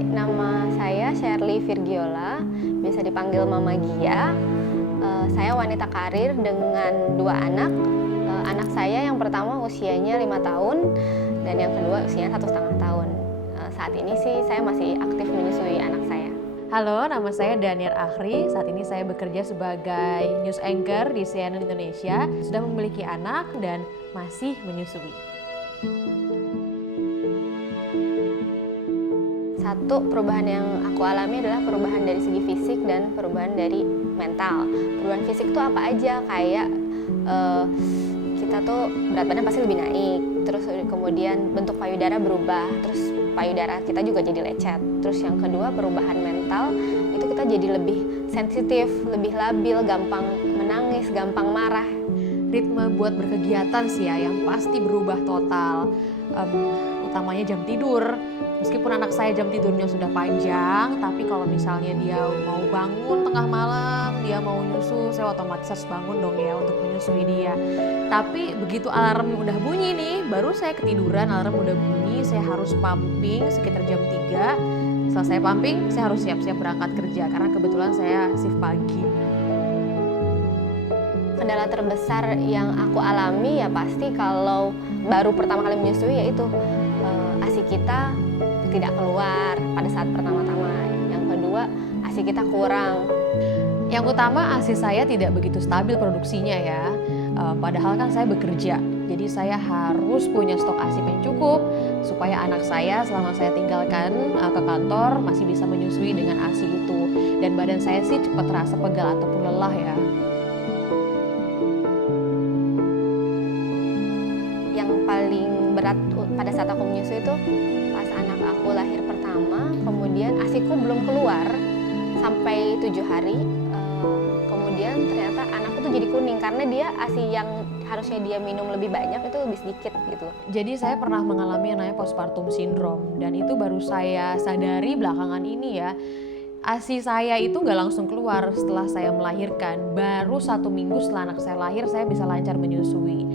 Hai, nama saya Shirley Virgiola, biasa dipanggil Mama Gia. Saya wanita karir dengan 2 anak. Anak saya yang pertama usianya 5 tahun dan yang kedua usianya 1,5 tahun. Saat ini sih saya masih aktif menyusui anak saya. Halo, nama saya Daniar Akhri. Saat ini saya bekerja sebagai news anchor di CNN Indonesia. Sudah memiliki anak dan masih menyusui. Satu perubahan yang aku alami adalah perubahan dari segi fisik dan perubahan dari mental. Perubahan fisik itu apa aja, kayak kita tuh berat badan pasti lebih naik, terus kemudian bentuk payudara berubah, terus payudara kita juga jadi lecet. Terus yang kedua perubahan mental, itu kita jadi lebih sensitif, lebih labil, gampang menangis, gampang marah. Ritme buat berkegiatan sih ya yang pasti berubah total, utamanya jam tidur. Meskipun anak saya jam tidurnya sudah panjang, tapi kalau misalnya dia mau bangun tengah malam, dia mau nyusu, saya otomatis harus bangun dong ya untuk menyusui dia. Tapi begitu alarm udah bunyi nih, baru saya ketiduran, alarm udah bunyi, saya harus pumping sekitar jam 3. Selesai pumping, saya harus siap-siap berangkat kerja karena kebetulan saya shift pagi. Kendala terbesar yang aku alami ya pasti kalau baru pertama kali menyusui yaitu ASI kita tidak keluar pada saat pertama-tama. Yang kedua, ASI kita kurang. Yang utama ASI saya tidak begitu stabil produksinya ya. Padahal kan saya bekerja, jadi saya harus punya stok ASI yang cukup supaya anak saya selama saya tinggalkan ke kantor masih bisa menyusui dengan ASI itu. Dan badan saya sih cepat terasa pegal ataupun lelah ya. Yang paling berat pada saat aku menyusui itu pas anak aku lahir pertama, kemudian ASIku belum keluar sampai 7 hari. Kemudian ternyata anakku tuh jadi kuning karena dia ASI yang harusnya dia minum lebih banyak itu lebih sedikit gitu. Jadi saya pernah mengalami yang namanya postpartum syndrome dan itu baru saya sadari belakangan ini ya. ASI saya itu nggak langsung keluar setelah saya melahirkan. Baru 1 minggu setelah anak saya lahir saya bisa lancar menyusui.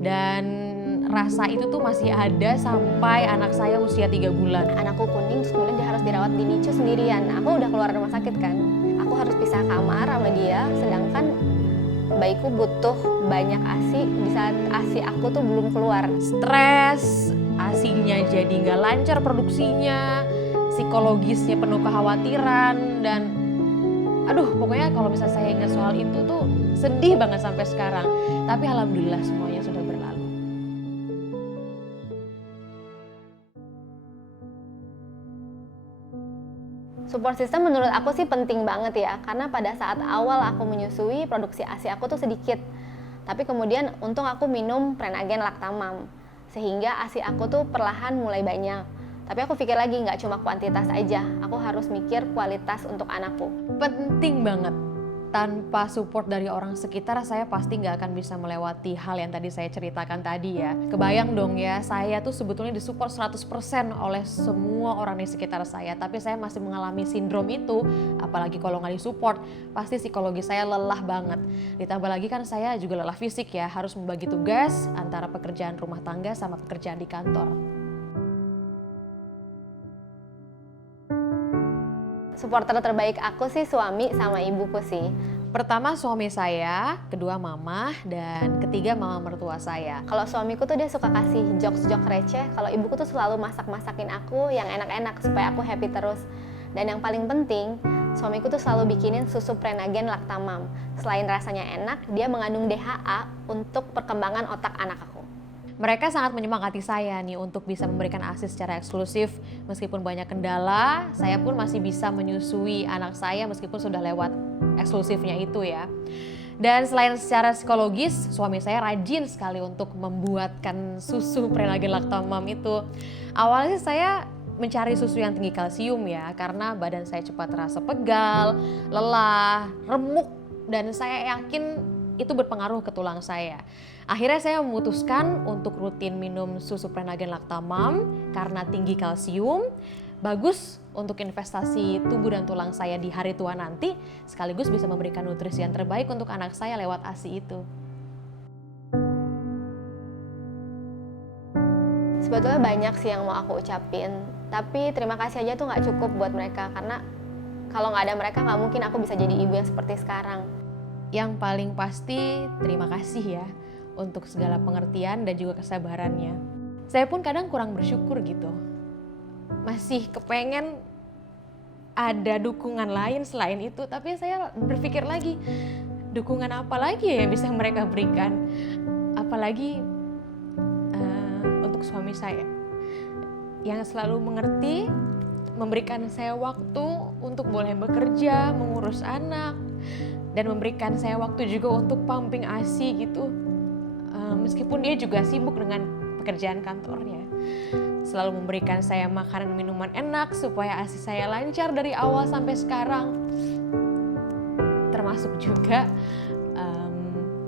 Dan rasa itu tuh masih ada sampai anak saya usia 3 bulan. Anakku kuning, terus kemudian dia harus dirawat di NICU sendirian. Aku udah keluar rumah sakit kan. Aku harus pisah kamar sama dia, sedangkan bayiku butuh banyak ASI di saat ASI aku tuh belum keluar. Stres, ASI-nya jadi nggak lancar produksinya, psikologisnya penuh kekhawatiran, dan aduh pokoknya kalau misalnya saya ingat soal itu tuh sedih banget sampai sekarang. Tapi alhamdulillah semuanya sudah berlalu. Support system menurut aku sih penting banget ya, karena pada saat awal aku menyusui produksi ASI aku tuh sedikit. Tapi kemudian untung aku minum Prenagen Lactamam, sehingga ASI aku tuh perlahan mulai banyak. Tapi aku pikir lagi nggak cuma kuantitas aja, aku harus mikir kualitas untuk anakku. Penting banget. Tanpa support dari orang sekitar saya pasti nggak akan bisa melewati hal yang tadi saya ceritakan tadi ya. Kebayang dong ya, saya tuh sebetulnya disupport 100% oleh semua orang di sekitar saya. Tapi saya masih mengalami sindrom itu, apalagi kalau nggak disupport, pasti psikologi saya lelah banget. Ditambah lagi kan saya juga lelah fisik ya, harus membagi tugas antara pekerjaan rumah tangga sama pekerjaan di kantor. Supporter terbaik aku sih suami sama ibuku sih. Pertama suami saya, kedua mama, dan ketiga mama mertua saya. Kalau suamiku tuh dia suka kasih jokes-jokes receh, kalau ibuku tuh selalu masak-masakin aku yang enak-enak supaya aku happy terus. Dan yang paling penting, suamiku tuh selalu bikinin susu Prenagen Lactamam. Selain rasanya enak, dia mengandung DHA untuk perkembangan otak anak aku. Mereka sangat menyemangati saya nih untuk bisa memberikan ASI secara eksklusif. Meskipun banyak kendala, saya pun masih bisa menyusui anak saya meskipun sudah lewat eksklusifnya itu ya. Dan selain secara psikologis, suami saya rajin sekali untuk membuatkan susu Prenagen Lactamam itu. Awalnya saya mencari susu yang tinggi kalsium ya, karena badan saya cepat terasa pegal, lelah, remuk, dan saya yakin itu berpengaruh ke tulang saya. Akhirnya saya memutuskan untuk rutin minum susu Prenagen Lactamam karena tinggi kalsium, bagus untuk investasi tubuh dan tulang saya di hari tua nanti, sekaligus bisa memberikan nutrisi yang terbaik untuk anak saya lewat ASI itu. Sebetulnya banyak sih yang mau aku ucapin. Tapi terima kasih aja tuh nggak cukup buat mereka, karena kalau nggak ada mereka nggak mungkin aku bisa jadi ibu yang seperti sekarang. Yang paling pasti terima kasih ya untuk segala pengertian dan juga kesabarannya. Saya pun kadang kurang bersyukur gitu. Masih kepengen ada dukungan lain selain itu, tapi saya berpikir lagi, dukungan apa lagi ya yang bisa mereka berikan? Apalagi untuk suami saya yang selalu mengerti, memberikan saya waktu untuk boleh bekerja, mengurus anak, dan memberikan saya waktu juga untuk pumping ASI gitu. Meskipun dia juga sibuk dengan pekerjaan kantornya. Selalu memberikan saya makanan minuman enak supaya ASI saya lancar dari awal sampai sekarang. Termasuk juga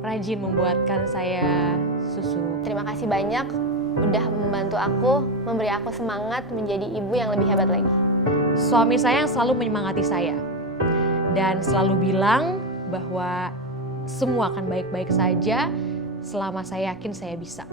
rajin membuatkan saya susu. Terima kasih banyak udah membantu aku, memberi aku semangat menjadi ibu yang lebih hebat lagi. Suami saya yang selalu menyemangati saya dan selalu bilang bahwa semua akan baik-baik saja selama saya yakin saya bisa.